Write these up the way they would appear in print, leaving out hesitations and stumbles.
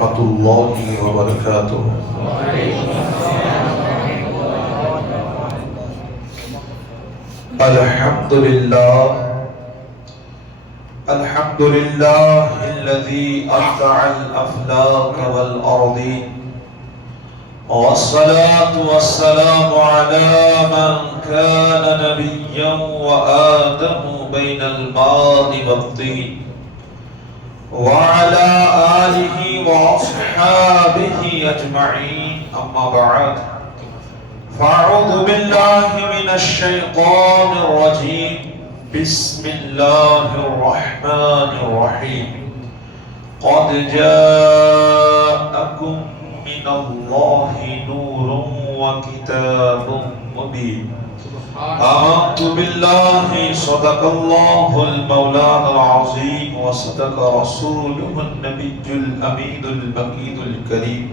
ورحمة الله وبركاته. الحمد لله الذي أبدع الأفلاك والأرضين، والصلاة والسلام على من كان نبيا وآدم بين الماء والطين، وعلى آله وأصحابه أجمعين. أما بعد، فأعوذ بالله من الشيطان الرجيم. بسم الله الرحمن الرحيم. قد جاءكم من الله نور وكتاب مبين. آمنت بالله صدق الله المولان العظيم وصدق رسوله النبي الأمين المكين الكريم،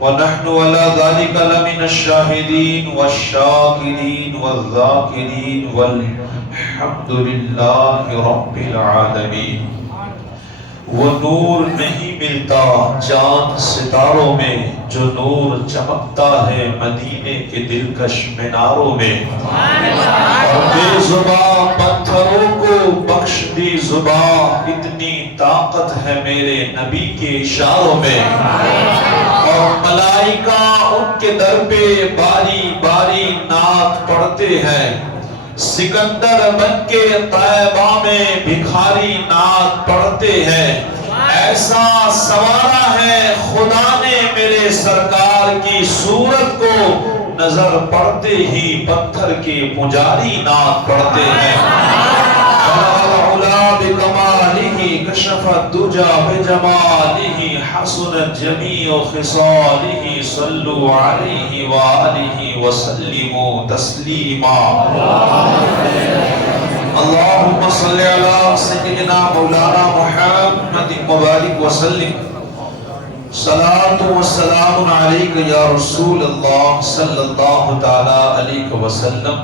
ونحن على ذلك لمن الشاهدين والشاكرين والذاكرين والحمد لله رب العالمین. وہ نور نہیں ملتا چاند ستاروں میں جو نور چمکتا ہے مدینے کے دلکش میناروں میں. اور بے زباں پتھروں کو بخش دی زباں، اتنی طاقت ہے میرے نبی کے اشاروں میں. اور ملائکہ ان کے در پہ باری باری نعت پڑھتے ہیں. سکندر بن کے طیبہ میں بھکاری نعت پڑھتے ہیں. ایسا سوارا ہے خدا نے میرے سرکار کی صورت کو، نظر پڑتے ہی پتھر کے پجاری نعت پڑھتے ہیں. العلا بکمالہ کشف الدجا بجمالہ حسنت جمیع خصالہ صلوا علیہ وآلہ وسلموا تسلیما. اللہم صلی علی سیدنا مولانا محمد مبارک وسلم. صلاۃ و سلام علیک یا رسول اللہ صلی اللہ تعالی علیہ وسلم.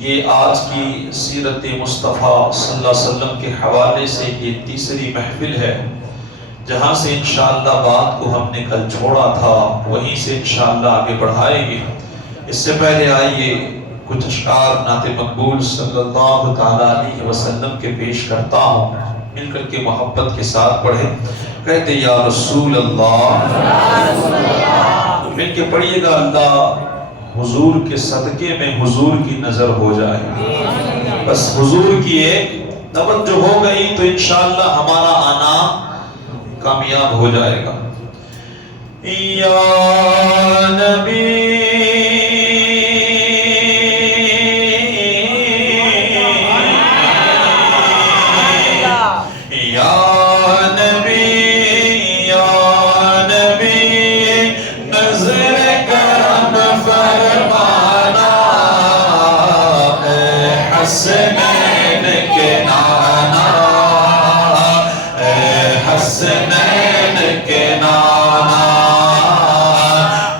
یہ آج کی سیرت مصطفیٰ صلی اللہ علیہ وسلم کے حوالے سے یہ تیسری محفل ہے، جہاں سے انشاءاللہ بات کو ہم نے کل چھوڑا تھا وہیں سے انشاءاللہ آگے بڑھائیں گے. اس سے پہلے آئیے کچھ اشعار نعت مقبول صلی اللہ تعالی علیہ وسلم کے پیش کرتا ہوں، مل کر کے محبت کے ساتھ پڑھیں. کہتے یا رسول اللہ، مل کے پڑھیے گا. اللہ حضور کے صدقے میں حضور کی نظر ہو جائے. بس حضور کی ایک توجہ ہو گئی تو انشاءاللہ ہمارا آنا کامیاب ہو جائے گا. یا نبی حسنین کے نانا، حسنین کے نانا،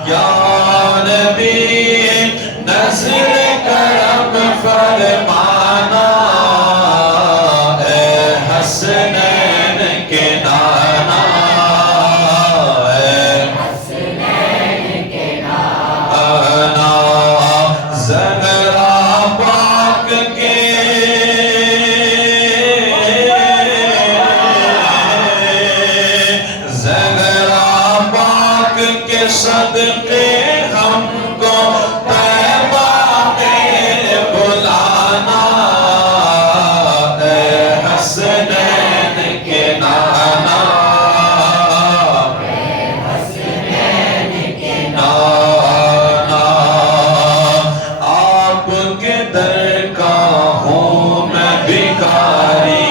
یا نبی نظر کرم فرمانا، حسنین کے نانا، حسنین کے نانا. زہرا پاک کے صدقے ہم کو طیبہ میں بلانا، حسنین کے نانا، حسنین کے نانا. آپ کے در کا ہوں میں بھکاری،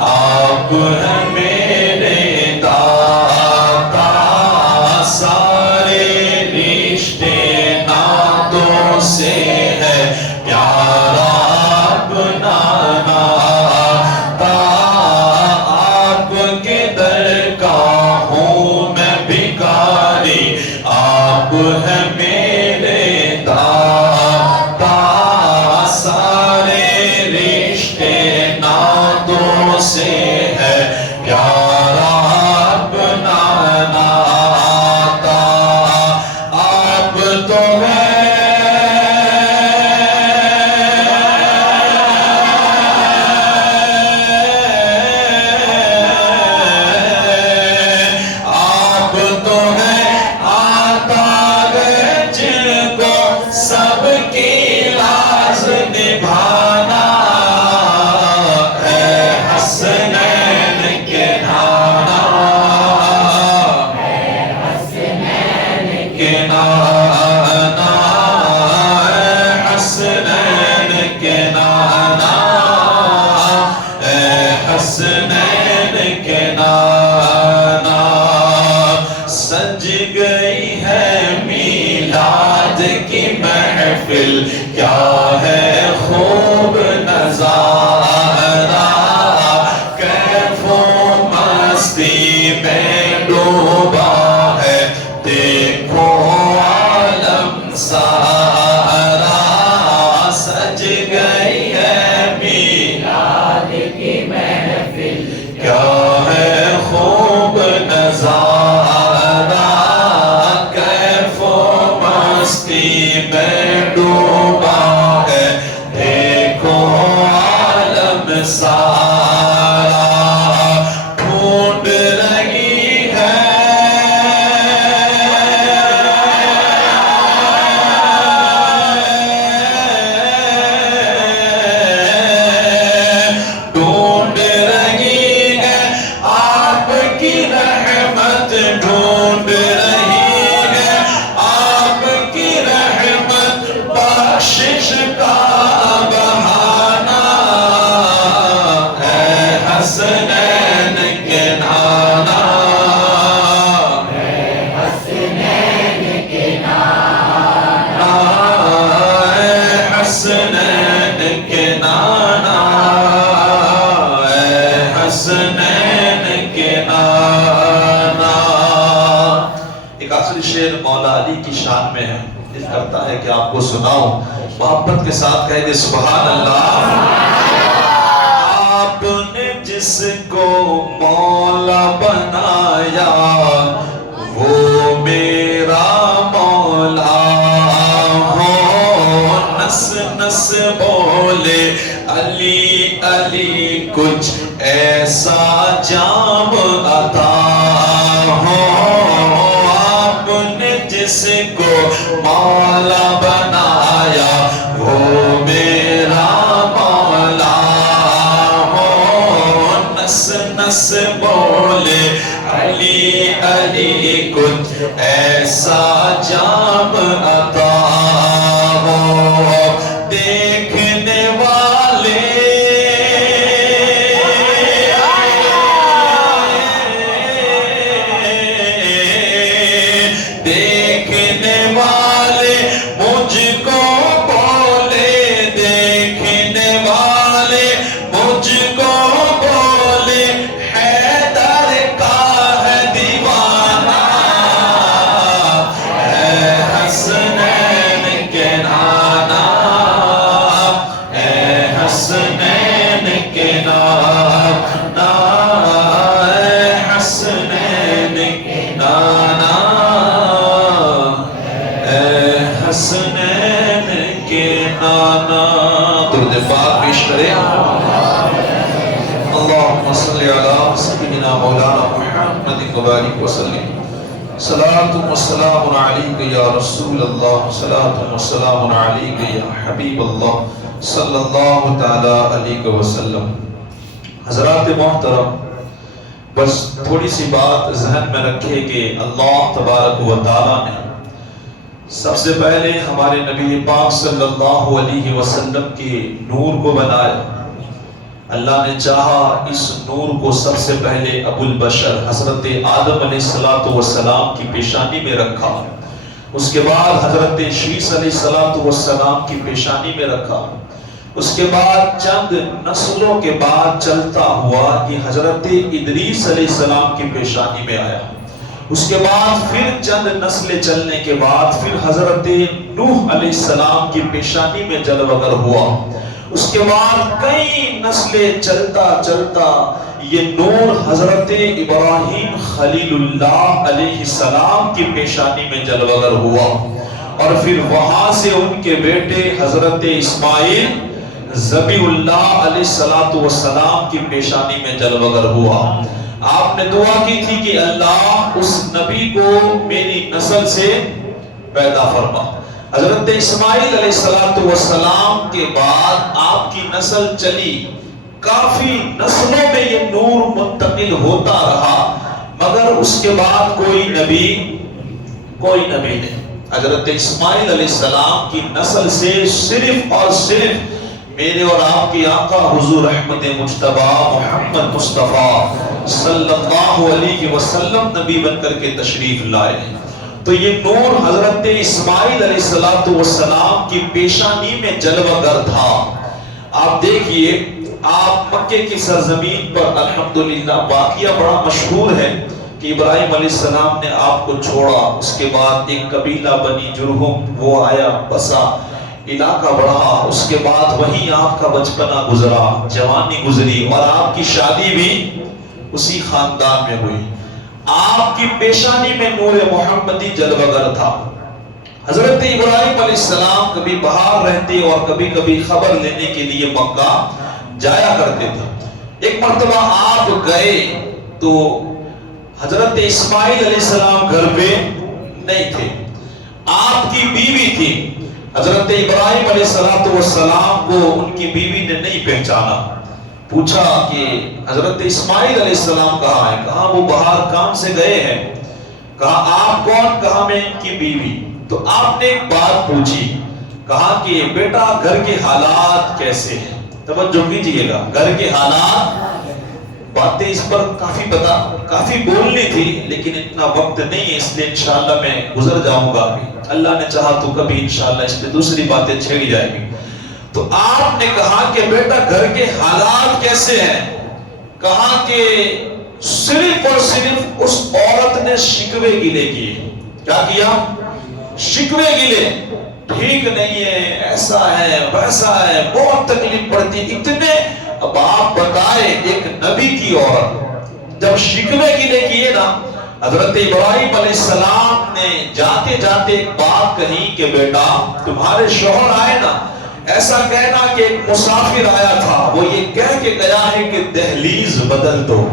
آپ ہیں میرے داتا، سارے رشتے ناتوں سے ہے پیارا اپنا ناتا. آپ کے در کا ہوں میں بھکاری، آپ ہیں میرے داتا، سارے رشتے ناتوں سے ہے پیارا اپنا کیا ہے خوب نظارہ، کیف و مستی میں ڈوبا ہے، دیکھو عالم سارا، سج گئی ہے میلاد کی محفل، کیا ہے خوب نظارہ، کیف و مستی میں ڈوبا ہے، دیکھو عالم سارا ڈھونڈ رہی ہے، ڈھونڈ رہی ہے آپ کی رحمت، ڈھونڈ رہی ہے آپ کی رحمت، بخشش کا بہانہ، ہے حسنین کے نانا، ہے حسنین کے نانا، ہے حسنین کے نانا، ہے حسنین کے نانا۔ ایک آخری شعر مولا علی کی شان میں ہے، دل کرتا ہے کہ آپ کو سناؤں، محبت کے ساتھ کہہ دے سبحان اللہ۔ آپ نے جس کو مولا بنایا وہ میرا مولا ہو، نس نس بولے علی علی، کچھ ایسا جام عطا ہو، آپ نے جس کو مولا بنایا وہ میرا مولا ہو، نس نس بولے علی علی، کچھ ایسا جام عطا ہو، دیکھنے والے دیکھنے والے مجھ کو بولے، دیکھنے والے مجھ کو بولے، حیدر کا ہے دیوانہ، ہے حسنین کے نانا، ہے حسنین کے نانا، ہے حسنین کے نانا، حسنین کے نانا۔ درود پاک پیش کریں۔ اللہم صلی علی سیدنا مولانا محمد وبارک وسلم۔ صلاۃ و سلام علیک یا رسول اللہ، صلاۃ و سلام علیک یا حبیب اللہ صلی اللہ تعالی علیہ وسلم۔ حضرات محترم، بس تھوڑی سی بات ذہن میں رکھے کہ اللہ تبارک و تعالی نے سب سے پہلے ہمارے نبی پاک صلی اللہ علیہ وسلم کے نور کو بنایا۔ اللہ نے چاہا اس نور کو سب سے پہلے ابو البشر حضرت آدم علیہ السلام کی پیشانی میں رکھا، اس کے بعد حضرت شیس علیہ السلام کی پیشانی میں رکھا، اس کے بعد چند نسلوں کے بعد چلتا ہوا کہ حضرت ادریس علیہ السلام کی پیشانی میں آیا، اس کے بعد پھر چند نسلیں چلنے کے بعد پھر حضرت نوح علیہ السلام کی پیشانی میں جلوگر ہوا، اس کے بعد کئی نسلیں چلتا چلتا یہ نور حضرت ابراہیم خلیل اللہ علیہ السلام کی پیشانی میں جلوگر ہوا، اور پھر وہاں سے ان کے بیٹے حضرت اسماعیل ذبیح اللہ علیہ السلام کی پیشانی میں جلوگر ہوا۔ آپ نے دعا کی تھی کہ اللہ اس نبی کو میری نسل سے پیدا فرما۔ حضرت اسماعیل علیہ السلام کے بعد آپ کی نسل چلی، کافی نسلوں میں یہ نور منتقل ہوتا رہا، مگر اس کے بعد کوئی نبی نہیں۔ حضرت اسماعیل علیہ السلام کی نسل سے صرف اور صرف میرے اور آپ کی آقا حضور احمد مجتبی محمد مصطفیٰ صلی اللہ علیہ وسلم نبی بن کر کے تشریف لائے ہیں۔ تو یہ نور حضرت اسماعیل علیہ السلام کی پیشانی میں جلوہ گر تھا۔ آپ دیکھیے، آپ مکے کی سرزمین پر الحمدللہ واقعہ بڑا مشہور ہے کہ ابراہیم علیہ السلام نے آپ کو چھوڑا، اس کے بعد ایک قبیلہ بنی جرہم وہ آیا، بسا، علاقہ بڑھا، اس کے بعد وہیں آپ کا بچپنا گزرا، جوانی گزری، اور آپ کی شادی بھی اسی خاندان میں ہوئی۔ آپ کی پیشانی میں نور محمدی جلوہ گر تھا۔ حضرت ابراہیم علیہ السلام کبھی باہر رہتے اور کبھی کبھی خبر لینے کے لیے مکہ جایا کرتے تھے۔ ایک مرتبہ آپ گئے تو حضرت اسماعیل علیہ السلام گھر پہ نہیں تھے، آپ کی بیوی تھی۔ حضرت ابراہیم علیہ السلام کو ان کی بیوی نے نہیں پہچانا، پوچھا کہ حضرت اسماعیل علیہ السلام کہاں ہے؟ کہا وہ باہر کام سے گئے ہیں۔ کہا آپ کون؟ کہا میں ان کی بیوی۔ تو آپ نے ایک بات پوچھی، کہا کہ بیٹا گھر کے حالات کیسے ہیں؟ توجہ کیجئے گا، گھر کے حالات، باتیں اس پر کافی بولنی تھی لیکن اتنا وقت نہیں ہے، اس لیے انشاءاللہ میں گزر جاؤں گا۔ اللہ نے چاہا تو کبھی انشاءاللہ اس پہ دوسری باتیں چھیڑی جائیں گی۔ تو آپ نے کہا کہ بیٹا گھر کے حالات کیسے ہیں؟ کہا کہ صرف اور صرف اس عورت نے شکوے گلے کیے۔ کیا کیا؟ شکوے گلے، ٹھیک نہیں ہے، ایسا ہے ویسا ہے، بہت تکلیف پڑتی ہے، اتنے۔ اب آپ بتائیں ایک نبی کی عورت جب شکوے گلے کیے نا، حضرت ابراہیم علیہ السلام نے جاتے جاتے ایک بات کہی کہ بیٹا تمہارے شوہر آئے نا، ایسا کہنا کہ ایک مسافر آیا تھا، وہ یہ کہہ کے گیا ہے کہ دہلیز بدل دو،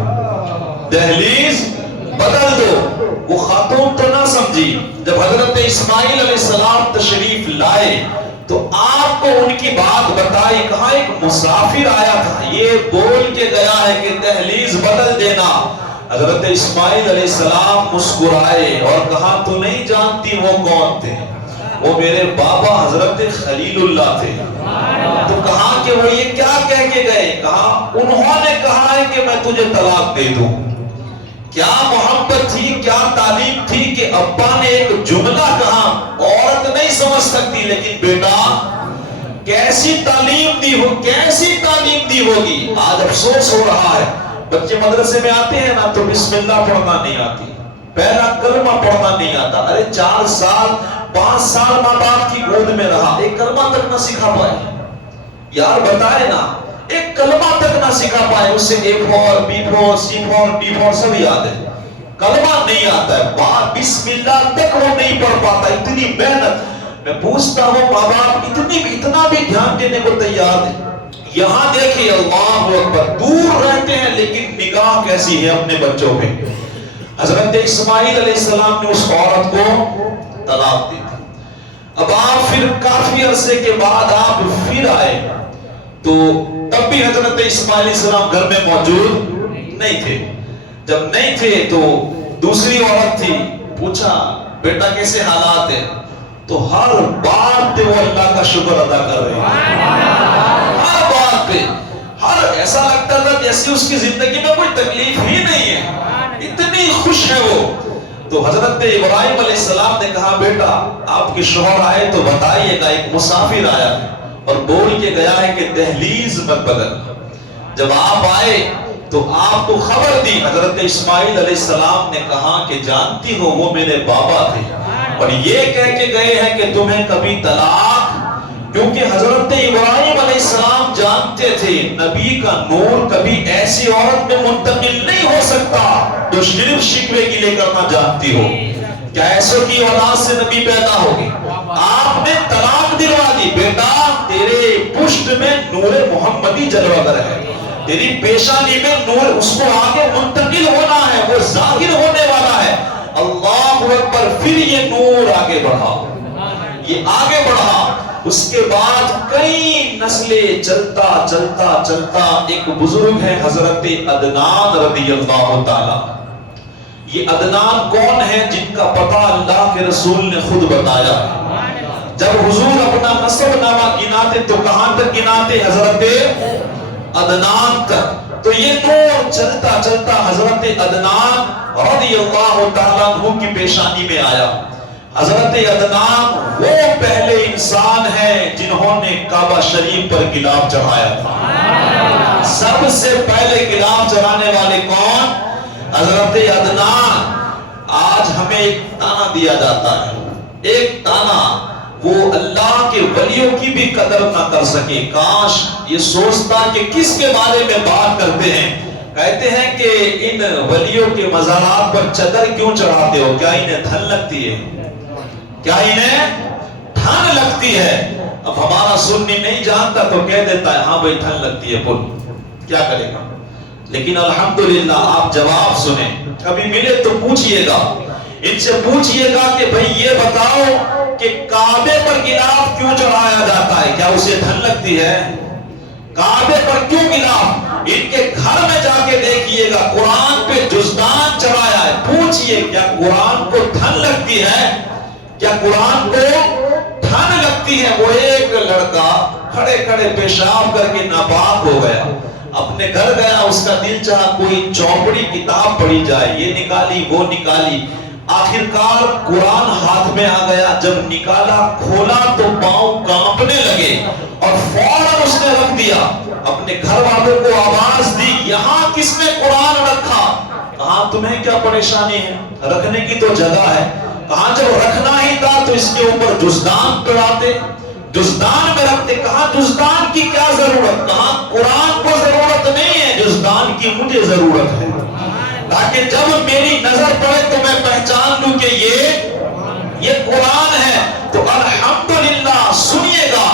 دہلیز بدل دو۔ وہ خاتون تو نہ سمجھی، جب حضرت اسماعیل علیہ السلام تشریف لائے تو آپ کو ان کی بات بتائی، کہا ایک مسافر آیا تھا، یہ بول کے گیا ہے کہ دہلیز بدل دینا۔ حضرت اسماعیل علیہ السلام مسکرائے اور کہا تو نہیں جانتی وہ کون تھے؟ وہ میرے بابا حضرت خلیل اللہ تھے۔ تو کہا کہ وہ یہ کیا کہہ کے گئے؟ کہا انہوں نے کہا ہے کہ میں تجھے طلاق دے دوں۔ کیا محبت تھی، کیا تعلیم تھی کہ ابا نے ایک جملہ کہا، عورت نہیں سمجھ سکتی لیکن بیٹا کیسی تعلیم دی ہو، کیسی تعلیم دی ہوگی۔ آج افسوس ہو رہا ہے، بچے مدرسے میں آتے ہیں نا تو بسم اللہ پڑھنا نہیں آتی، پہلا کلمہ پڑھنا نہیں آتا۔ ارے 4 سال 5 سال ماں باپ کی گود میں رہا، ایک کلمہ تک نہ سکھا پائے۔ یار بتائے نا، ایک کلمہ تک نہ سکھا پائے، اس سے A for B for C for D for سب یاد ہے، کلمہ نہیں آتا ہے، بسم اللہ تک وہ نہیں پڑھ پاتا۔ اتنی محنت، میں پوچھتا ہوں ماں باپ اتنا بھی دھیان دینے کو تیار ہے؟ یہاں دیکھیں اللہ اکبر، دور رہتے ہیں لیکن نگاہ کیسی ہے اپنے بچوں پہ۔ حضرت اسماعیل علیہ السلام نے اس عورت کو طلاق دی تھی۔ اب آپ پھر کافی عرصے کے بعد آپ پھر آئے تو تب بھی حضرت اسماعیل علیہ السلام گھر میں موجود نہیں تھے۔ جب نہیں تھے تو دوسری عورت تھی، پوچھا بیٹا کیسے حالات ہیں؟ تو ہر بات پہ وہ اللہ کا شکر ادا کر رہے ہیں، ہر بات پہ، ایسا لگتا تھا جیسے اس کی زندگی میں کوئی تکلیف ہی نہیں ہے، اتنی خوش ہے وہ۔ تو حضرت ابراہیم علیہ السلام نے کہا بیٹا آپ کے شوہر آئے تو بتائیے گا، ایک مسافر آیا اور بول کے گیا ہے کہ دہلیز مت بدل۔ جب آپ آئے تو آپ کو خبر دی۔ حضرت اسماعیل علیہ السلام نے کہا کہ جانتی ہو وہ میرے بابا تھے اور یہ کہہ کے گئے ہیں کہ تمہیں کبھی طلاق، کیونکہ حضرت ابراہیم علیہ السلام جانتے تھے نبی کا نور کبھی ایسی عورت میں منتقل نہیں ہو سکتا جو صرف شکوے گلے کرنا جانتی ہو۔ کیا ایسو کی اولاد سے نبی پیدا ہوگی؟ آپ نے طلاق دلوا دی، بیٹا تیرے پشت میں نور محمدی جلوہ گر ہے، تیری پیشانی میں نور، اس کو آگے منتقل ہونا ہے، وہ ظاہر ہونے والا ہے۔ اللہ اکبر، پھر یہ نور آگے بڑھا، یہ آگے بڑھا۔ اس کے بعد کئی نسلیں چلتا چلتا چلتا ایک بزرگ ہے حضرت عدنان رضی اللہ تعالی۔ یہ عدنان کون ہے؟ جن کا پتہ اللہ کے رسول نے خود بتایا۔ جب حضور اپنا نسب نامہ گناتے تو کہاں تک گناتے؟ حضرت عدنان تک۔ تو یہ نور چلتا چلتا حضرت عدنان رضی اللہ تعالیٰ عنہ کی پیشانی میں آیا۔ حضرت عدنان وہ پہلے انسان ہیں جنہوں نے کعبہ شریف پر گلاب چڑھایا تھا۔ سب سے پہلے گلاب چڑھانے والے کون؟ حضرت عدنان۔ آج ہمیں ایک تانا دیا جاتا ہے، ایک تانا، وہ اللہ کے ولیوں کی بھی قدر نہ کر سکے۔ کاش یہ سوچتا کہ کس کے بارے میں بات کرتے ہیں۔ کہتے ہیں کہ ان ولیوں کے مزارات پر چادر کیوں چڑھاتے ہو؟ کیا انہیں دھن لگتی ہے؟ کیا انہیں دھن لگتی ہے؟ اب ہمارا سنی نہیں جانتا تو کہہ دیتا ہے ہاں بھائی دھن لگتی ہے، بول کیا کرے گا۔ لیکن الحمدللہ آپ جواب سنیں، کبھی ملے تو پوچھئے گا، ان سے پوچھئے گا کہ بھئی یہ بتاؤ کہ کعبے پر گلاب کیوں چڑھایا جاتا ہے؟ کیا اسے دھن لگتی ہے؟ کعبے پر کیوں گلاب؟ ان کے گھر میں جا کے دیکھئے گا قرآن پہ جزدان چڑھایا ہے، پوچھئے کیا قرآن کو دھن لگتی ہے؟ کیا قرآن کو دھن لگتی ہے؟ وہ ایک لڑکا کھڑے کھڑے پیشاب کر کے ناپاک ہو گیا، اپنے گھر گیا، اس کا دل چاہا کوئی چوپڑی کتاب پڑھی جائے، یہ نکالی وہ نکالی، آخرکار قرآن ہاتھ میں آ گیا، جب نکالا کھولا تو پاؤں کانپنے لگے اور فوراً اس نے رکھ دیا، اپنے گھر والوں کو آواز دی یہاں کس نے قرآن رکھا؟ کہاں تمہیں کیا پریشانی ہے، رکھنے کی تو جگہ ہے۔ کہاں جب رکھنا ہی تھا تو اس کے اوپر جزدان پڑھاتے، جزدان میں رکھتے۔ کہاں جزدان کی کیا ضرورت؟ کہاں قرآن کو ضرورت نہیں ہے، جزدان کی مجھے ضرورت ہے، تاکہ جب میری نظر پڑے تو میں پہچان لوں کہ یہ قرآن ہے۔ تو الحمدللہ سنیے گا،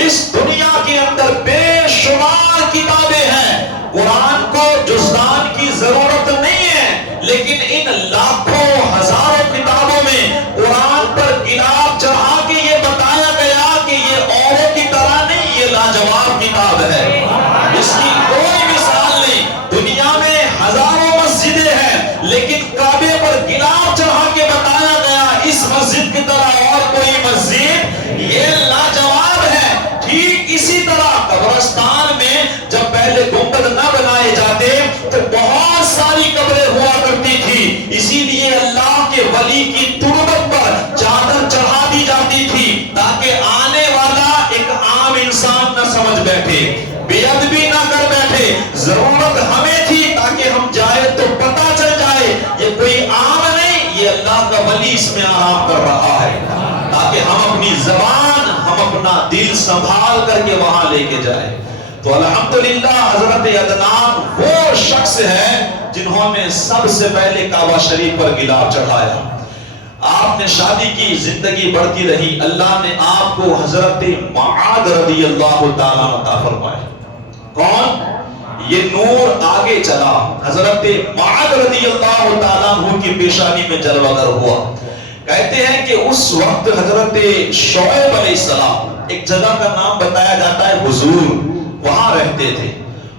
اس دنیا کے اندر بے شمار کتابیں ہیں، قرآن کو جزدان کی ضرورت نہیں ہے، لیکن ان لاکھوں ہزاروں کتابوں میں قرآن پر گلاب چڑھا کے یہ بتایا گیا کہ یہ اوروں کی طرح نہیں، یہ لاجواب کتاب ہے، اس کی کوئی مثال نہیں۔ دنیا میں ہزاروں مسجدیں ہیں، لیکن کعبے پر گلاب چڑھا کے بتایا گیا اس مسجد کی طرح اور کوئی مسجد یہ لاجواب ہے۔ ٹھیک اسی طرح قبرستان میں جب پہلے گنبد نہ بنائے جاتے تو بہت ساری قبریں ہوا کرتی تھی، اسی لیے اللہ کے ولی کی تربت پر چادر چڑھا دی جاتی تھی تاکہ آنے والا ایک عام انسان نہ سمجھ بیٹھے، بے ادبی نہ کر بیٹھے۔ ضرورت ہمیں تھی تاکہ ہم جائے تو پتہ چل جائے یہ کوئی عام نہیں، یہ اللہ کا ولی اس میں آرام کر رہا ہے، تاکہ ہم اپنی زبان، ہم اپنا دل سنبھال کر کے وہاں لے کے جائیں۔ تو الحمدللہ حضرت عدنان وہ شخص ہے جنہوں نے سب سے پہلے کعبہ شریف پر گلاب چڑھایا۔ آپ نے شادی کی، زندگی بڑھتی رہی، اللہ نے آپ کو حضرت معاذ رضی اللہ تعالیٰ عطا فرمائے۔ کون؟ یہ نور آگے چلا، حضرت معاذ رضی اللہ تعالیٰ عنہ کی پیشانی میں جلوہ گر ہوا۔ کہتے ہیں کہ اس وقت حضرت شعیب علیہ السلام، ایک جگہ کا نام بتایا جاتا ہے حضور، وہاں رہتے تھے،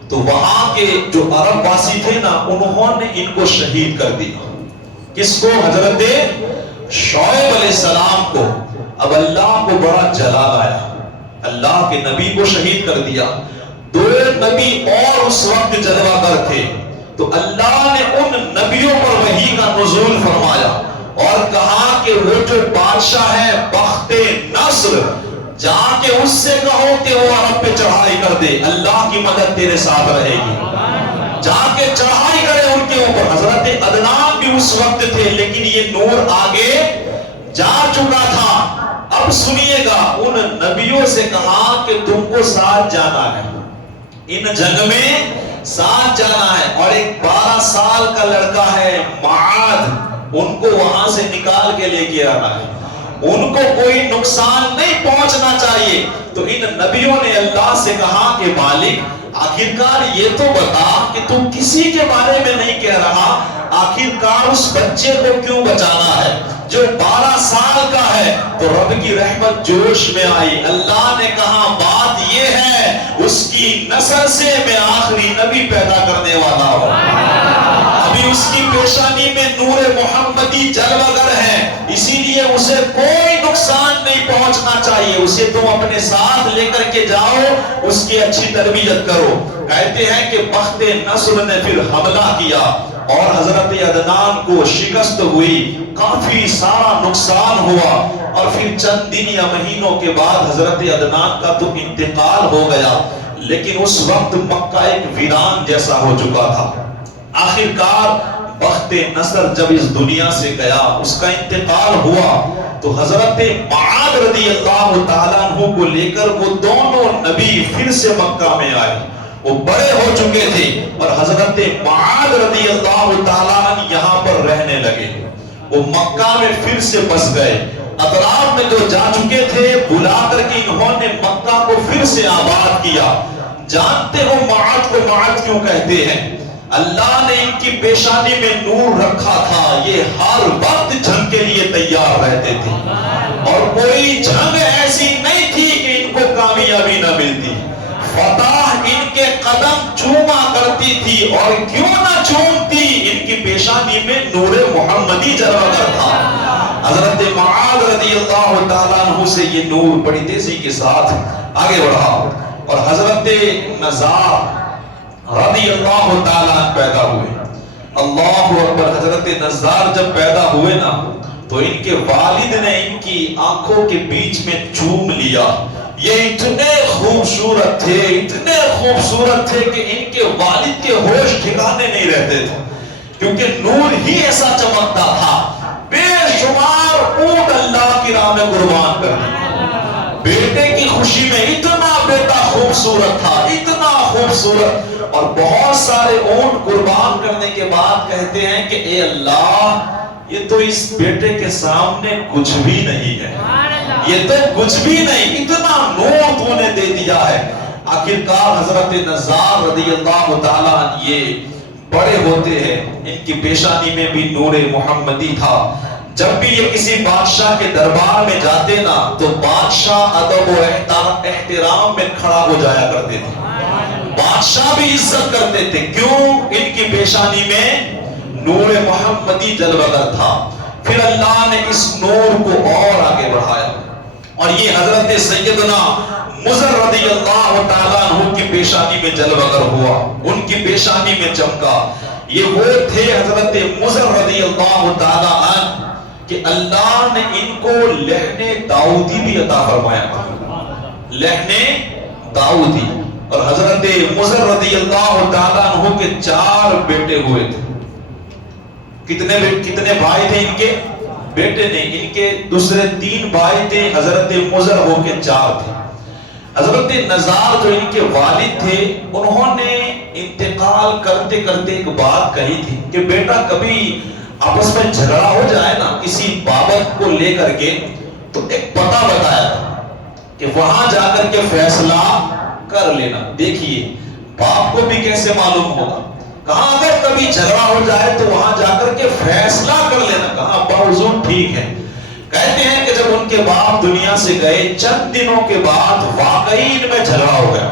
تو وہاں کے جو عرب واسی تھے نا، انہوں نے ان کو شہید کر دیا۔ کس کو؟ حضرت شعیب علیہ السلام کو۔ اب اللہ کو بڑا جلال آیا، اللہ کے نبی کو شہید کر دیا۔ دو نبی اور اس وقت جلوہ گر تھے، تو اللہ نے ان نبیوں پر وحی کا نزول فرمایا اور کہا کہ وہ جو بادشاہ ہے بخت نصر، جا کے اس سے کہو کہ وہ عرب پہ چڑھائی کر دے، اللہ کی مدد تیرے ساتھ رہے گی، جا کے چڑھائی کرے ان کے اوپر۔ حضرت عدنان بھی اس وقت تھے، لیکن یہ نور آگے جا چکا تھا۔ اب سنیے گا، ان نبیوں سے کہا کہ تم کو ساتھ جانا ہے، ان جنگ میں ساتھ جانا ہے، اور ایک 12 سال کا لڑکا ہے معاذ، ان کو وہاں سے نکال کے لے کے آنا ہے، ان کو کوئی نقصان نہیں پہنچنا چاہیے۔ تو ان نبیوں نے اللہ سے کہا کہ مالک آخرکار یہ تو بتا کہ تم کسی کے بارے میں نہیں کہہ رہا، آخرکار اس بچے کو کیوں بچانا ہے جو 12 سال کا ہے؟ تو رب کی رحمت جوش میں آئی، اللہ نے کہا بات یہ ہے اس کی نسل سے میں آخری نبی پیدا کرنے والا ہوں، ابھی اس کی پیشانی میں نور محمدی جلوہ گر ہے، اسی لیے اسے کوئی نقصان نہیں پہنچنا چاہیے، اسے تم اپنے ساتھ لے کر کے جاؤ، اس کی اچھی تربیت کرو۔ کہتے ہیں کہ بخت نصر نے پھر حملہ کیا اور حضرت عدنان کو شکست ہوئی، کافی سارا نقصان ہوا، اور پھر چند دن یا مہینوں کے بعد حضرت عدنان کا تو انتقال ہو گیا، لیکن اس وقت مکہ ایک ویران جیسا ہو چکا تھا۔ آخرکار بخت نصر جب اس دنیا سے گیا، اس کا انتقال ہوا، تو حضرت معاذ رضی اللہ تعالیٰ عنہ کو لے کر وہ دونوں نبی پھر سے مکہ میں آئے۔ وہ بڑے ہو چکے تھے اور حضرت معاذ رضی اللہ تعالیٰ عنہ یہاں پر رہنے لگے۔ وہ مکہ میں پھر سے بس گئے۔ اطراف میں جو جا چکے تھے بلا کر کے انہوں نے مکہ کو پھر سے آباد کیا۔ جانتے ہو معاذ کو معاذ کیوں کہتے ہیں؟ اللہ نے ان کی پیشانی میں نور رکھا تھا، یہ ہر وقت جنگ کے لیے تیار رہتے تھے، اور کوئی جنگ ایسی نہیں تھی کہ ان کو کامیابی نہ ملتی۔ فتح ان کے قدم چوما کرتی تھی، اور کیوں نہ چومتی، ان کی پیشانی میں نور محمدی جلوہ گر تھا۔ حضرت معاذ رضی اللہ تعالیٰ عنہ سے یہ نور بڑی تیزی کے ساتھ آگے بڑھا، اور حضرت نزار رضی اللہ تعالیٰ عنہ پیدا ہوئے۔ اللہ اکبر! حضرت نزار جب پیدا ہوئے نا، تو ان کے والد نے ان کی آنکھوں کے بیچ میں چوم لیا۔ یہ اتنے خوبصورت تھے، اتنے خوبصورت تھے کہ ان کے والد کے ہوش ٹھکانے نہیں رہتے تھے، کیونکہ نور ہی ایسا چمکتا تھا۔ بے شمار اونٹ اللہ کی راہ میں قربان کر دیے۔ بیٹے کی خوشی میں اتنا بیٹا خوبصورت تھا، اتنا خوبصورت، اور بہت سارے اونٹ قربان کرنے کے بعد کہتے ہیں کہ اے اللہ، یہ تو اس بیٹے کے سامنے کچھ بھی نہیں ہے، یہ تو کچھ بھی نہیں، اتنا نور تو نے دے دیا ہے۔ آخرکار حضرت نزار رضی اللہ تعالیٰ عنہ یہ بڑے ہوتے ہیں، ان کی پیشانی میں بھی نور محمدی تھا۔ جب بھی یہ کسی بادشاہ کے دربار میں جاتے نا، تو بادشاہ ادب و احترام میں کھڑا ہو جایا کرتے تھے، بادشاہ بھی عزت کرتے تھے۔ کیوں؟ ان کی پیشانی میں نور محمدی جلوہ گر تھا۔ پھر اللہ نے اس نور کو اور آگے بڑھایا، اور یہ حضرت سیدنا مضر رضی اللہ تعالیٰ عنہ کی پیشانی میں جلوہ گر ہوا، ان کی پیشانی میں چمکا۔ یہ وہ تھے حضرت مضر رضی اللہ تعالیٰ عنہ کہ اللہ نے ان کو لحن داؤدی بھی عطا فرمایا تھا، لحن داؤدی۔ اور حضرت مضر رضی اللہ تعالیٰ عنہ کے 4 بیٹے ہوئے تھے۔ کتنے بھائی تھے ان کے؟ بیٹے نہیں، ان کے دوسرے 3 بھائی تھے، حضرت مضر ہو کے 4 تھے۔ حضرت نزار جو ان کے والد تھے، انہوں نے انتقال کرتے کرتے ایک بات کہی تھی کہ بیٹا کبھی آپس میں جھگڑا ہو جائے نا کسی بابت کو لے کر کے، تو ایک پتہ بتایا تھا کہ وہاں جا کر کے فیصلہ کر لینا۔ دیکھیے باپ کو بھی کیسے معلوم ہوگا، کہاں اگر کبھی جھگڑا ہو جائے تو وہاں جا کر کے فیصلہ کر لینا، کہاں باوجود ٹھیک ہے۔ کہتے ہیں کہ جب ان کے باپ دنیا سے گئے، چند دنوں کے بعد واقعی ان میں جھگڑا ہو گیا۔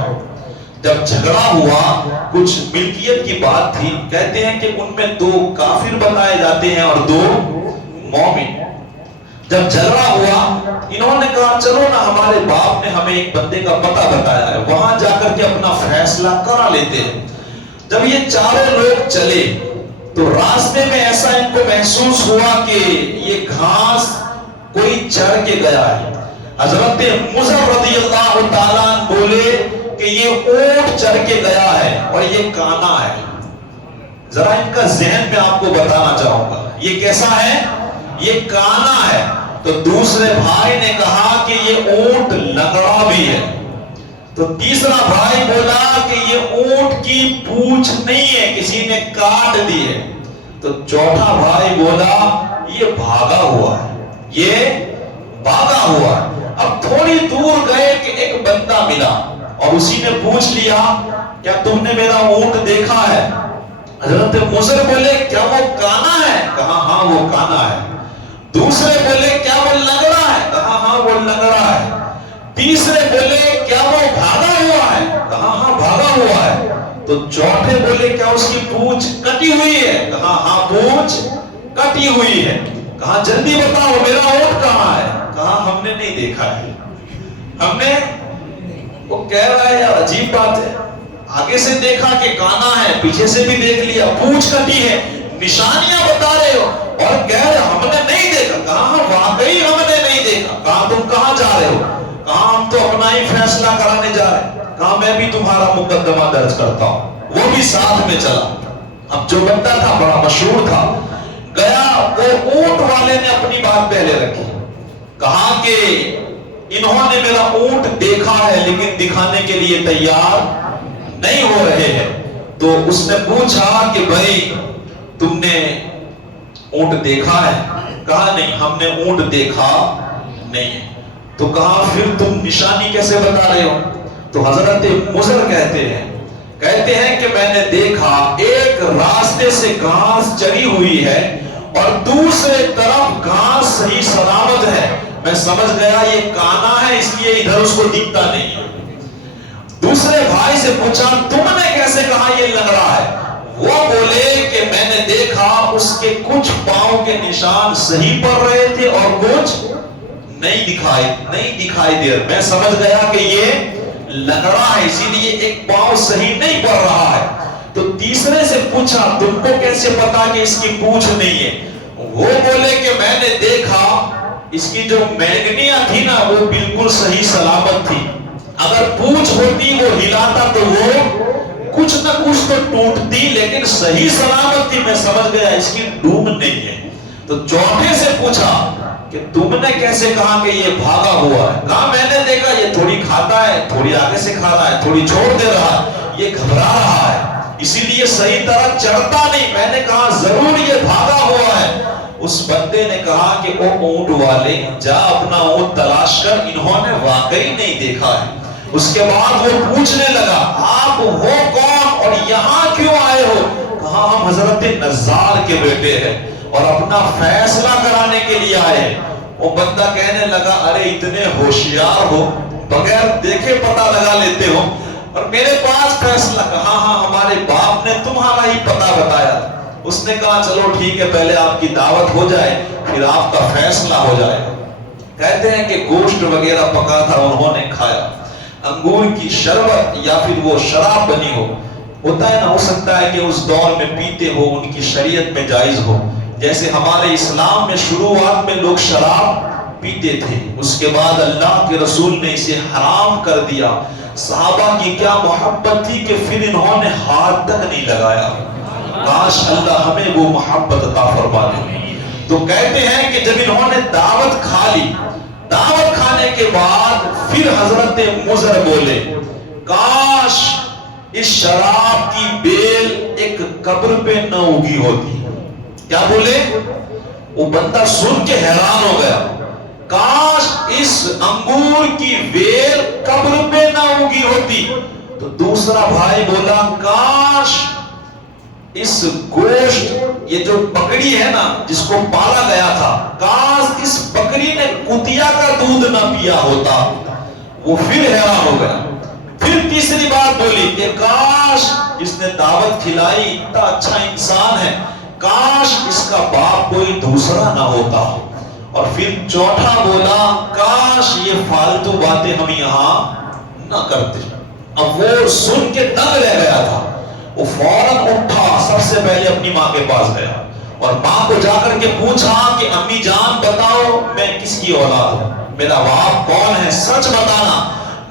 جب جھگڑا ہوا، کچھ ملکیت کی بات تھی، کہتے ہیں کہ ان میں 2 کافر بتائے جاتے ہیں اور 2 مومن۔ جب جھگڑا ہوا، انہوں نے کہا چلو نا، ہمارے باپ نے ہمیں ایک بندے کا پتہ بتایا ہے، وہاں جا کر کے اپنا فیصلہ کرا لیتے ہیں۔ جب یہ 4 لوگ چلے تو راستے میں ایسا ان کو محسوس ہوا کہ یہ گھاس کوئی چڑھ کے گیا ہے۔ حضرت مضر رضی اللہ تعالیٰ عنہ بولے کہ یہ اونٹ چڑھ کے گیا ہے اور یہ کانا ہے۔ ذرا ان کا ذہن میں آپ کو بتانا چاہوں گا، یہ کیسا ہے؟ یہ کانا ہے۔ تو دوسرے بھائی نے کہا کہ یہ اونٹ لنگڑا بھی ہے۔ تو تیسرا بھائی بولا کہ یہ اونٹ کی پونچھ نہیں ہے، کسی نے کاٹ دی ہے۔ تو چوتھا بھائی بولا یہ بھاگا ہوا ہے، یہ بھاگا ہوا ہے۔ اب تھوڑی دور گئے کہ ایک بندہ ملا اور اسی نے پوچھ لیا کیا تم نے میرا اونٹ دیکھا ہے؟ حضرت مضر بولے کیا وہ کانا ہے؟ کہا ہاں وہ کانا ہے۔ دوسرے بولے کیا وہ لنگڑا ہے؟ کہا ہاں وہ لنگڑا ہے۔ تیسرے بولے کیا وہ بھاگا ہوا ہے؟ کہا ہاں بھاگا ہوا ہے۔ تو چوتھے بولے کیا اس کی پونچھ کٹی ہوئی ہے؟ کہا ہاں پونچھ کٹی ہوئی ہے۔ کہا جلدی بتاؤ میرا اونٹ کہاں ہے؟ کہا ہم نے نہیں دیکھا ہے، ہم نے۔ وہ کہہ رہا ہے یار عجیب بات ہے، آگے سے دیکھا کہ کانا ہے، پیچھے سے بھی دیکھ لیا پونچھ کٹی ہے، نشانیاں بتا رہے ہو اور کہہ رہے ہم نے نہیں دیکھا. کہاں واقعی ہم نے نہیں دیکھا. کہاں تم کہاں جا رہے ہو؟ کہاں ہم تو اپنا ہی فیصلہ کرانے جا رہے ہیں. کہاں میں بھی تمہارا مقدمہ درج کرتا ہوں. وہ بھی ساتھ میں چلا. اب جو بندہ تھا بڑا مشہور تھا, گیا, وہ اونٹ والے نے اپنی بات پہلے رکھی. کہا کہ انہوں نے میرا اونٹ دیکھا ہے لیکن دکھانے کے لیے تیار نہیں ہو رہے ہیں. تو اس نے پوچھا کہ بھائی تم نے اونٹ دیکھا ہے؟ کہا نہیں, ہم نے اونٹ دیکھا نہیں ہے. تو کہا پھر تم نشانی کیسے بتا رہے ہو؟ تو حضرت مضر کہتے ہیں کہ میں نے دیکھا ایک راستے سے گھاس چری ہوئی ہے اور دوسرے طرف گھاس صحیح سلامت ہے. میں سمجھ گیا یہ کانا ہے, اس لیے ادھر اس کو دکھتا نہیں ہے. دوسرے بھائی سے پوچھا تم نے کیسے کہا یہ لگ رہا ہے؟ وہ بولے کہ میں نے دیکھا اس کے کچھ پاؤں کے نشان صحیح پڑ رہے تھے اور کچھ نہیں دکھائی دے رہے. میں سمجھ گیا کہ یہ لگ رہا ہے, اسی لیے ایک پاؤں صحیح نہیں پڑ رہا ہے. تو تیسرے سے پوچھا تم کو کیسے پتا کہ اس کی پونچھ نہیں ہے؟ وہ بولے کہ میں نے دیکھا اس کی جو مینگنیاں تھی نا وہ بالکل صحیح سلامت تھی. اگر پونچھ ہوتی وہ ہلاتا تو وہ کچھ نہ کچھ تو ٹوٹتی, لیکن صحیح سلامت تھی. میں سمجھ گیا اس کی ڈوم نہیں ہے. تو چوتھے سے پوچھا کہ تم نے کیسے کہا کہ یہ بھاگا ہوا ہے؟ کہا میں نے دیکھا یہ تھوڑی کھاتا ہے, تھوڑی آگے سے کھا رہا ہے, تھوڑی چھوڑ دے رہا ہے, یہ گھبرا رہا ہے, اسی لیے صحیح طرح چڑھتا نہیں. میں نے کہا ضرور یہ بھاگا ہوا ہے. اس بندے نے کہا کہ او اونٹ والے جا اپنا اونٹ تلاش کر, انہوں نے واقعی نہیں دیکھا ہے. اس کے بعد وہ پوچھنے لگا آپ ہو کون اور یہاں کیوں آئے ہو؟ کہا ہم حضرت نزار کے بیٹے ہیں اور اپنا فیصلہ کرانے کے لیے آئے. وہ بندہ کہنے لگا ارے اتنے ہوشیار ہو, بغیر دیکھے پتہ لگا لیتے ہو, اور میرے پاس فیصلہ. کہا ہاں ہمارے باپ نے تمہارا ہی پتہ بتایا. اس نے کہا چلو ٹھیک ہے, پہلے آپ کی دعوت ہو جائے پھر آپ کا فیصلہ ہو جائے. کہتے ہیں کہ گوشت وغیرہ پکا تھا, انہوں نے کھایا. انگور کی شربت یا پھر وہ شراب بنی ہو, ہوتا ہے نا, ہو سکتا ہے کہ اس دور میں پیتے ہو, ان کی شریعت میں جائز ہو. جیسے ہمارے اسلام میں شروعات میں لوگ شراب پیتے تھے, اس کے بعد اللہ کے رسول نے اسے حرام کر دیا. صحابہ کی کیا محبت تھی کہ پھر انہوں نے ہاتھ تک نہیں لگایا. کاش اللہ ہمیں وہ محبت عطا فرما دے. تو کہتے ہیں کہ جب انہوں نے دعوت کھا لی, دعوت کھانے کے بعد پھر حضرت مضر بولے کاش اس شراب کی بیل ایک قبر پہ نہ اگی ہوتی. کیا بولے؟ وہ بندہ سن کے حیران ہو گیا, کاش اس انگور کی بیل قبر پہ نہ اگی ہوتی. تو دوسرا بھائی بولا کاش اس گوشت, یہ جو بکری ہے نا جس کو پالا گیا تھا, کاش اس بکری نے کتیا کا دودھ نہ پیا ہوتا. وہ پھر حیران ہو گیا. پھر تیسری بات بولی کہ کاش اس نے دعوت کھلائی, اتنا اچھا انسان ہے, کاش اس کا باپ کوئی دوسرا نہ ہوتا. اور پھر چوتھا بولا کاش یہ فالتو باتیں ہم یہاں نہ کرتے. اب وہ سن کے دنگ رہ گیا تھا. وہ فوراً اٹھا, سب سے پہلے اپنی ماں کے پاس گیا اور ماں کو جا کر کے پوچھا کہ امی جان بتاؤ میں کس کی اولاد ہوں, میرا باپ کون ہے, سچ بتانا.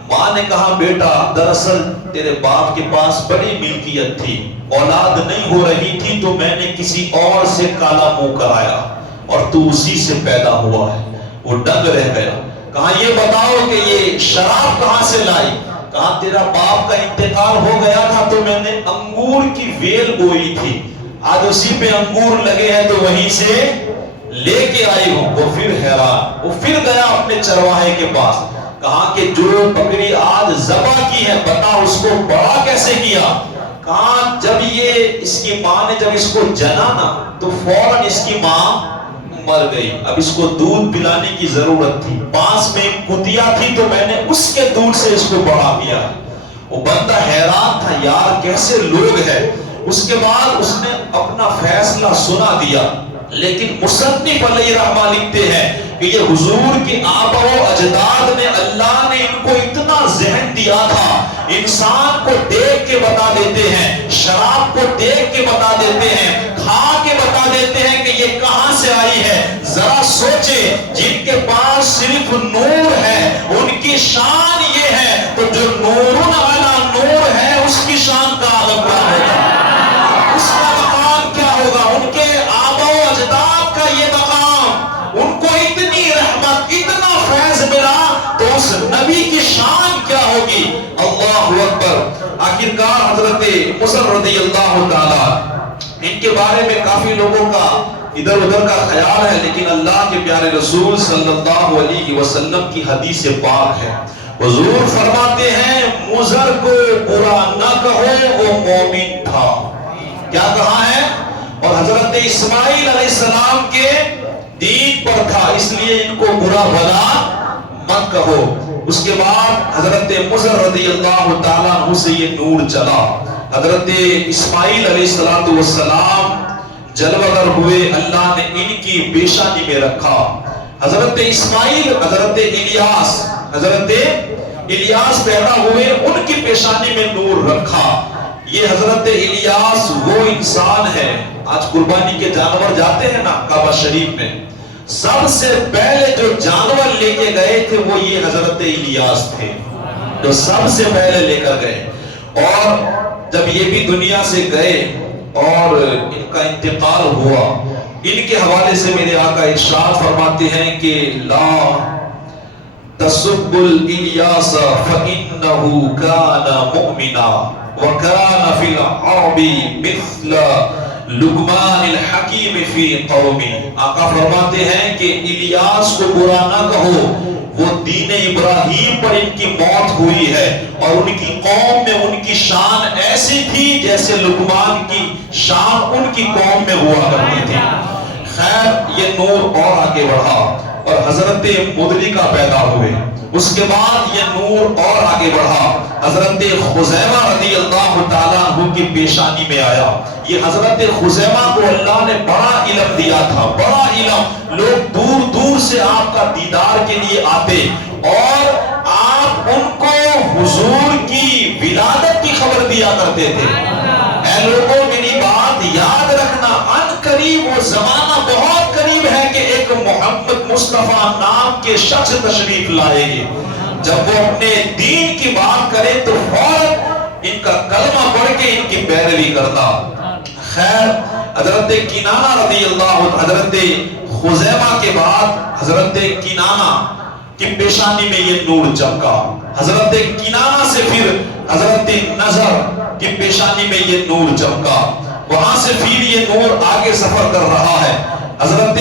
ماں نے کہا بیٹا دراصل تیرے باپ کے پاس بڑی ملکیت تھی, اولاد نہیں ہو رہی تھی تو میں نے کسی اور سے کالا منہ کرایا اور تو اسی سے پیدا ہوا ہے. وہ دنگ رہ گیا. کہا یہ بتاؤ کہ یہ شراب کہاں سے لائی؟ کہا تیرا باپ کا انتقال ہو گیا تھا تو میں نے انگور کی ویل بوئی تھی, آج اسی پہ انگور لگے ہیں تو وہیں سے لے کے آئی ہوں. وہ پھر حیران, وہ پھر گیا اپنے چرواہے کے پاس. کہا کہ جو بکری آج ذبح کی ہے بتا اس کو بڑا کیسے کیا؟ کہا جب یہ اس کی ماں نے جب اس کو جنا نا تو فوراً اس کی ماں مر گئی. اب اس کو دودھ پلانے کی ضرورت تھی, پاس میں ایک کتیا تھی تو میں نے اس کے دودھ سے اس کو بڑھا دیا. وہ بندہ حیران تھا یار کیسے لوگ ہیں. اس کے بعد اس نے اپنا فیصلہ سنا دیا. لیکن مصنف علیہ رحمہ لکھتے ہیں کہ یہ حضور کے آبا و اجداد نے, اللہ نے ان کو اتنا ذہن دیا تھا, انسان کو دیکھ کے بتا دیتے ہیں, شراب کو دیکھ کے بتا دیتے ہیں, کھا کے لیتے ہیں کہ یہ کہاں سے آئی ہے. ذرا سوچے جن کے پاس صرف نور ہے ان کی شان یہ ہے، تو جو نورن علی نور ہے اس کی شان کا عالم کیا ہوگا، اس کا مقام کیا ہوگا. ان کے آبا و اجداد کا یہ مقام، ان کو اتنی رحمت اتنا فیض ملا، تو اس نبی کی شان کیا ہوگی. اللہ اکبر. آخرکار حضرت مضر رضی اللہ تعالی، ان کے بارے میں کافی لوگوں کا ادھر ادھر کا خیال ہے، لیکن اللہ کے پیارے رسول صلی اللہ علیہ وسلم کی حدیث پاک ہے. حضور فرماتے ہیں مضر کو برا نہ کہو، وہ مومن تھا. کیا کہا ہے؟ اور حضرت اسماعیل علیہ السلام کے دین پر تھا، اس لیے ان کو برا بھلا مت کہو. اس کے بعد حضرت مضر رضی اللہ تعالیٰ عنہ سے یہ نور چلا. حضرت اسماعیل علیہ السلام جلوگر ہوئے، اللہ نے ان کی پیشانی میں رکھا. حضرت اسماعیل، حضرت الیاس پیدا ہوئے، ان کی پیشانی میں نور رکھا. یہ حضرت الیاس وہ انسان ہے، آج قربانی کے جانور جاتے ہیں نا کعبہ شریف میں، سب سے پہلے جو جانور لے کے گئے تھے وہ یہ حضرت الیاس تھے، جو سب سے پہلے لے کر گئے. اور جب یہ بھی دنیا سے گئے اور ان کا انتقال ہوا، ان کے حوالے سے میرے آقا ارشاد فرماتے ہیں کہ لا تسب الیاس فإنه كان مؤمنا وكان في العرب مثل لقمان الحکیم فی قومی. آقا فرماتے ہیں کہ الیاس کو برا نہ کہو، وہ دین ابراہیم پر ان کی موت ہوئی ہے، اور ان کی قوم میں ان کی شان ایسی تھی جیسے لقمان کی شان ان کی قوم میں ہوا کرتی تھی. خیر یہ نور اور آگے بڑھا اور حضرت مدرکہ پیدا ہوئے. اس کے بعد یہ نور اور آگے بڑھا، حضرت خزیمہ رضی اللہ تعالیٰ عنہ کی پیشانی میں آیا. یہ حضرت خزیمہ کو اللہ نے بڑا علم دیا تھا، بڑا علم. لوگ دور دور سے آپ کا دیدار کے لیے آتے اور آپ ان کو حضور کی ولادت کی خبر دیا کرتے تھے. اے لوگوں میری بات یاد رکھنا، ان قریب وہ زمانہ بہت قریب ہے کہ ایک محمد مصطفیٰ نام کے شخص تشریف لائے گے. جب وہ اپنے دین کی بات کرے تو فوراً ان کا کلمہ پڑھ کے ان کی پیروی کرتا. خیر حضرت کنانہ رضی اللہ، حضرت خزیمہ کے بعد حضرت کنانہ کی پیشانی میں یہ نور چمکا. حضرت کنانہ سے پھر حضرت نظر کی پیشانی میں یہ نور چمکا. وہاں سے پھر یہ نور آگے سفر کر رہا ہے. حضرت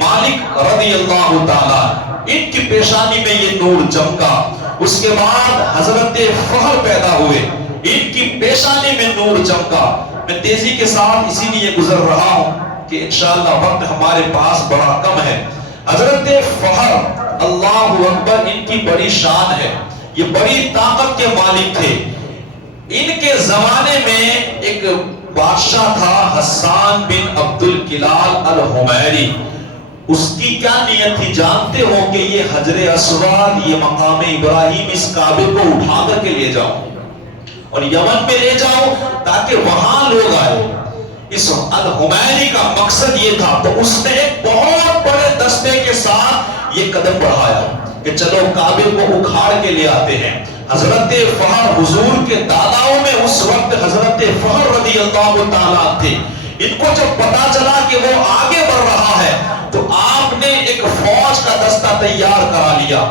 مالک رضی اللہ تعالیٰ، ان کی پیشانی میں یہ نور چمکا. اس کے بعد حضرت فہر پیدا ہوئے، ان کی پیشانی میں نور چمکا. میں تیزی کے ساتھ اسی لیے گزر رہا ہوں کہ انشاءاللہ وقت ہمارے پاس بڑا کم ہے. حضرت فہر اللہ اکبر، ان کی بڑی شان ہے، یہ بڑی طاقت کے مالک تھے. ان کے زمانے میں ایک بادشاہ تھا حسان بن عبد الکلال الحمیری. اس کی کیا نیت تھی جانتے ہو کہ یہ حجر اسود، یہ مقام ابراہیم، اس کعبے کو اٹھا کر کے لے جاؤ اور یمن میں لے جاؤ تاکہ وہاں لوگ آئے. اس الحمیری کا مقصد یہ تھا. تو اس نے ایک بہت بڑے دستے کے ساتھ یہ قدم بڑھایا کہ چلو کعبے کو اکھاڑ کے لے آتے ہیں. حضرت فہر حضور کے داداؤں میں اس وقت حضرت فہر رضی اللہ تعالیٰ تھے. ان کو جب پتا چلا کہ وہ آگے بڑھ رہا ہے تو آپ نے ایک فوج کا دستہ تیار کرا لیا.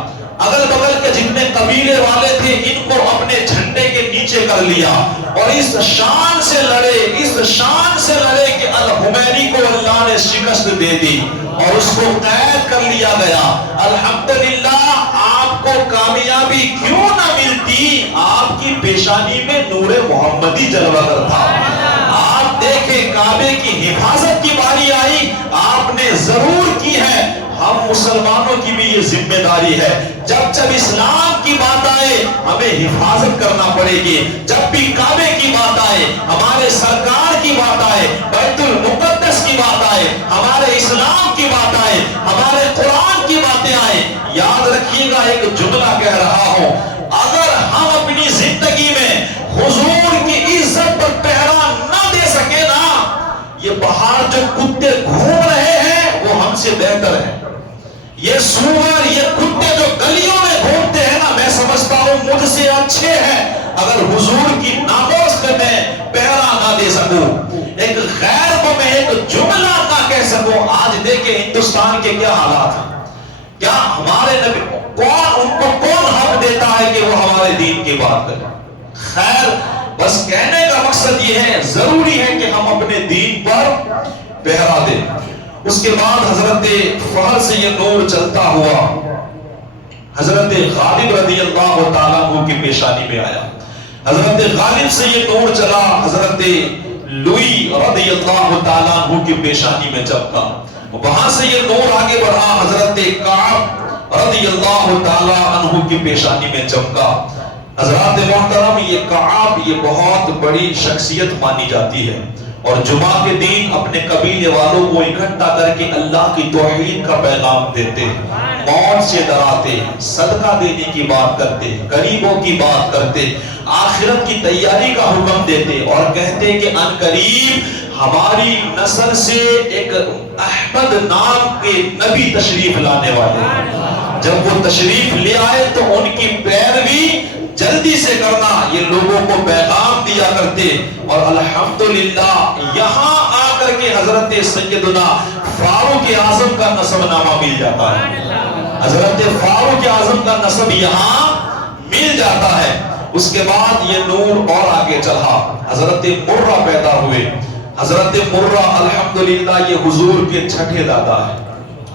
اگل بغل کے جتنے قبیلے والے تھے ان کو اپنے جھنڈے کے نیچے کر لیا اور اس شان سے لڑے، اس شان سے لڑے کہ الحمیری کو اللہ نے شکست دے دی اور اس کو قید کر لیا گیا. الحمدللہ آپ کو کامیابی کیوں نہ ملتی، آپ کی پیشانی میں نور محمدی جلوہ گر تھا. آپ دیکھیں کعبے کی حفاظت کی باری آئی، آپ نے ضرور کی ہے. ہم مسلمانوں کی بھی یہ ذمہ داری ہے، جب جب اسلام کی بات آئے ہمیں حفاظت کرنا پڑے گی. جب بھی کعبے کی بات آئے، ہمارے سرکار کی بات آئے، بیت المقدس کی بات آئے، ہمارے اسلام کی بات آئے، ہمارے قرآن کی باتیں آئے، یاد رکھیے گا ایک جملہ کہہ رہا ہوں، اگر ہم اپنی زندگی میں حضور کی عزت پر پہرا نہ دے سکے نا، یہ پہاڑ جو جو کتے گھوم رہے ہیں وہ ہم سے بہتر ہیں. یہ سور یہ کتے جو گلیوں میں گھومتے ہیں نا، میں سمجھتا ہوں مجھ سے اچھے ہیں. اگر حضور کی ناموز پہ میں پہرا نہ دے سکوں، ایک غیر کو میں ایک جملہ نہ کہہ سکوں. آج دیکھیں ہندوستان کے کیا حالات ہیں. کیا ہمارے نبی ان کو کون حق دیتا ہے کہ وہ ہمارے دین کی بات کریں؟ خیر، بس کہنے کا مقصد یہ ہے، ضروری ہے کہ ہم اپنے دین پر پہرا دیں. اس کے بعد حضرت فہد سے یہ نور چلتا ہوا حضرت غالب رضی اللہ تعالیٰ عنہ کی پیشانی میں آیا. حضرت غالب سے یہ نور چلا حضرت لوئی رضی اللہ تعالیٰ عنہ کی پیشانی میں چپکا. وہاں سے یہ نور آگے بڑھا حضرت کعب رضی اللہ تعالیٰ عنہ کی پیشانی میں چپکا. حضرات محترم، یہ کعب یہ بہت بڑی شخصیت مانی جاتی ہے، اور جمعہ کے دن اپنے قبیلے والوں کو اکٹھا کر کے اللہ کی توحید کا پیغام دیتے، موت سے ڈراتے، صدقہ دینے کی بات کرتے، غریبوں کی بات کرتے، آخرت کی تیاری کا حکم دیتے، اور کہتے کہ ان قریب ہماری نسل سے ایک احمد نام کے نبی تشریف لانے والے. جب وہ تشریف لے آئے تو ان کی پیروی جلدی سے کرنا، یہ لوگوں کو پیغام دیا کرتے. اور الحمدللہ یہاں آ کر کے حضرت سیدنا فاروق اعظم کا نسب نامہ مل جاتا ہے. حضرت فاروق اعظم کا نسب یہاں مل جاتا ہے. اس کے بعد یہ نور اور آگے چلا، حضرت مرہ پیدا ہوئے. حضرت مرہ الحمدللہ یہ حضور کے چھٹے دادا ہے.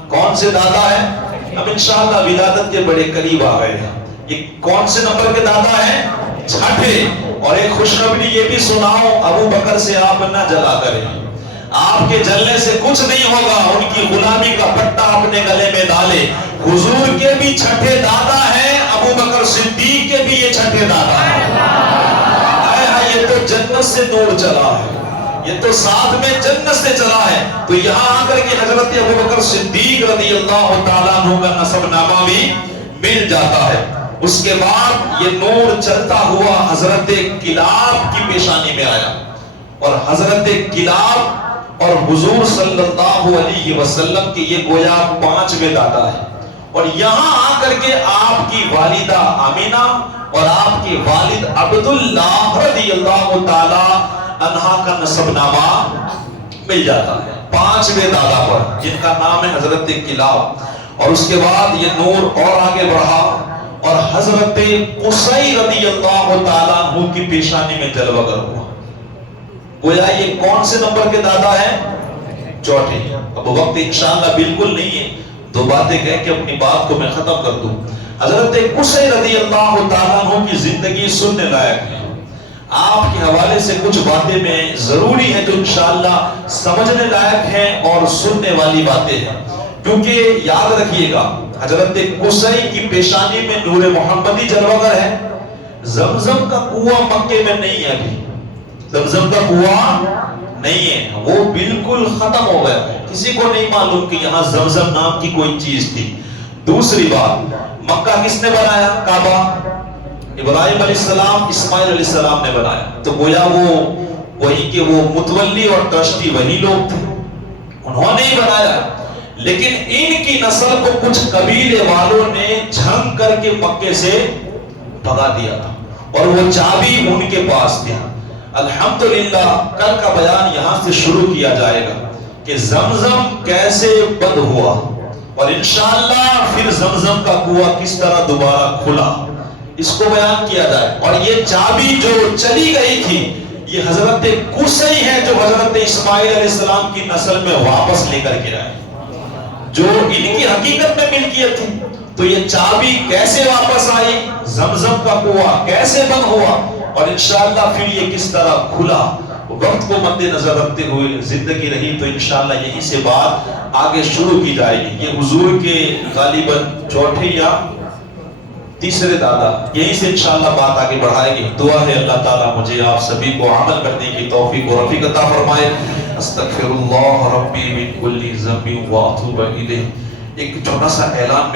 کون سے دادا ہے؟ اب انشاءاللہ ولادت کے بڑے قریب آ گئے ہیں. یہ کون سے نمبر کے دادا ہیں؟ چھٹے. اور ایک خوشخبری یہ بھی سناؤ، ابو بکر سے آپ نہ جلا کریں، آپ کے جلنے سے کچھ نہیں ہوگا. ان کی غلامی کا پٹا اپنے گلے میں ڈالے. حضور کے بھی چھٹے دادا ہیں، ابو بکر صدیق کے بھی یہ چھٹے دادا ہیں. یہ تو جنت سے نور چلا ہے، یہ تو ساتھ میں جنت سے چلا ہے. تو یہاں آ کر کے حضرت ابو بکر صدیق رضی اللہ تعالیٰ عنہ کا نسب نامہ بھی مل جاتا ہے. اس کے بعد یہ نور چلتا ہوا حضرت کلاب کی پیشانی میں آیا. اور حضرت کلاب اور حضور صلی اللہ علیہ وسلم کے یہ گویا 5ویں دادا ہے. اور یہاں آ کر کے آپ کی والدہ آمینہ اور آپ کے والد عبداللہ رضی اللہ تعالیٰ عنہ کا نسب نامہ مل جاتا ہے 5ویں دادا پر، جن کا نام ہے حضرت کلاب. اور اس کے بعد یہ نور اور آگے بڑھا اور حضرت قصی رضی اللہ تعالیٰ عنہ کی پیشانی میں جلوہ گر ہوا. گویا یہ کون سے نمبر کے دادا ہیں؟ 4. اب وقت انشاءاللہ بالکل نہیں ہے، 2 باتیں کہہ کے اپنی بات کو میں ختم کر دوں. حضرت قصی رضی اللہ تعالیٰ عنہ کی زندگی سننے لائق ہے. آپ کے حوالے سے کچھ باتیں میں ضروری ہے جو انشاءاللہ سمجھنے لائق ہیں اور سننے والی باتیں ہیں. کیونکہ یاد رکھیے گا، حضرت قصی کی پیشانی میں نور محمدی جلوگر ہے. زمزم کا کنواں مکے میں نہیں ہے، ابھی زمزم کا کنواں نہیں ہے، وہ بالکل ختم ہو گیا. کسی کو نہیں معلوم کہ یہاں زمزم نام کی کوئی چیز تھی. دوسری بات، مکہ کس نے بنایا؟ کعبہ ابراہیم علیہ السلام اسماعیل علیہ السلام نے بنایا. تو گویا وہی کہ وہ متولی اور ٹرسٹی وہی لوگ تھے، انہوں نے ہی بنایا. لیکن ان کی نسل کو کچھ قبیلے والوں نے جھنگ کر کے مکے سے بھگا دیا تھا، اور وہ چابی ان کے پاس تھی. الحمدللہ کل کا بیان یہاں سے شروع کیا جائے گا کہ زمزم کیسے بند ہوا، اور انشاءاللہ پھر زمزم کا کنواں کس طرح دوبارہ کھلا، اس کو بیان کیا جائے. اور یہ چابی جو چلی گئی تھی یہ حضرت قصی ہے جو حضرت اسماعیل علیہ السلام کی نسل میں واپس لے کر کے آئے، جو ان کی حقیقت میں ملکیت تھی. تو یہ چابی کیسے واپس آئی، زمزم کا کنواں کیسے بند ہوا، اور انشاءاللہ پھر یہ کس طرح کھلا. وقت کو مد نظر رکھتے ہوئے زندگی رہی تو انشاءاللہ یہیں سے بات آگے شروع کی جائے گی. یہ حضور کے غالباً 4 یا 3 دادا، یہیں سے انشاءاللہ بات آگے بڑھائے گی. دعا ہے اللہ تعالیٰ مجھے آپ سبھی کو عمل کرنے کی توفیق و رفیق عطا فرمائے. استغفر اللہ ربی من کل ذنب واتوب الیہ. ایک چھوٹا سا اعلان